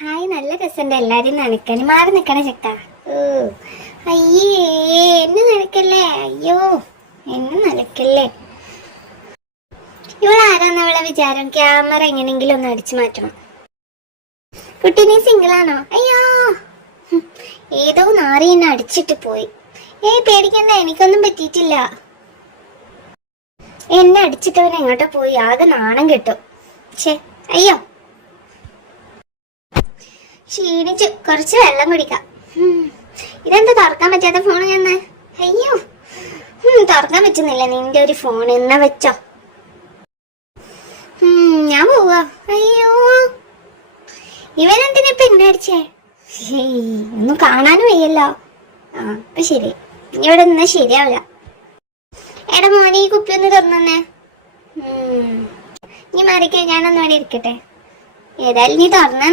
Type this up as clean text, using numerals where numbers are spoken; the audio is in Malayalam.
ഹായ്, നല്ല രസമുണ്ട് എല്ലാരും നനക്കാൻ. മാറി നിക്കണ ചെക്ക. ഓ അയ്യേ, എന്നെ നനക്കല്ലേ. അയ്യോ, എന്നെ നനക്കല്ലേ. ഇവളാരാന്നവളെ വിചാരം? ക്യാമറ എങ്ങനെങ്കിലും ഒന്ന് അടിച്ചു മാറ്റണം. കുട്ടി, നീ സിംഗിളാണോ? അയ്യോ, ഏതോ നാറി എന്നെ അടിച്ചിട്ട് പോയി. പേടിക്കണ്ട, എനിക്കൊന്നും പറ്റിയിട്ടില്ല. എന്നെ അടിച്ചിട്ടവൻ എങ്ങോട്ടോ പോയി. ആകെ നാണം കിട്ടും. അയ്യോ, ക്ഷീണിച്ചു. കുറച്ച് വെള്ളം കുടിക്കാം. ഇതെന്താ തുറക്കാൻ പറ്റാത്ത ഫോൺ എന്ന്? അയ്യോ, തുറക്കാൻ പറ്റുന്നില്ല നിന്റെ ഒരു ഫോൺ. എന്നാ വെച്ചോ. ഞാൻ പോവാ. അയ്യോ, ഇവനെന്തിനാ ഇപ്പൊ എന്നെ അടിച്ചേ? ഒന്നും കാണാനും വയ്യല്ലോ. ഇപ്പൊ ശരി. ഇവിടെ നിന്നാ ശരിയാവില്ല. എടാ മോനെ, ഈ കുപ്പി ഒന്ന് തുറന്നേ. നീ മാറിക്കോ, ഞാനൊന്നും ഇവിടെ ഇരിക്കട്ടെ. ഏതായാലും നീ തുറന്ന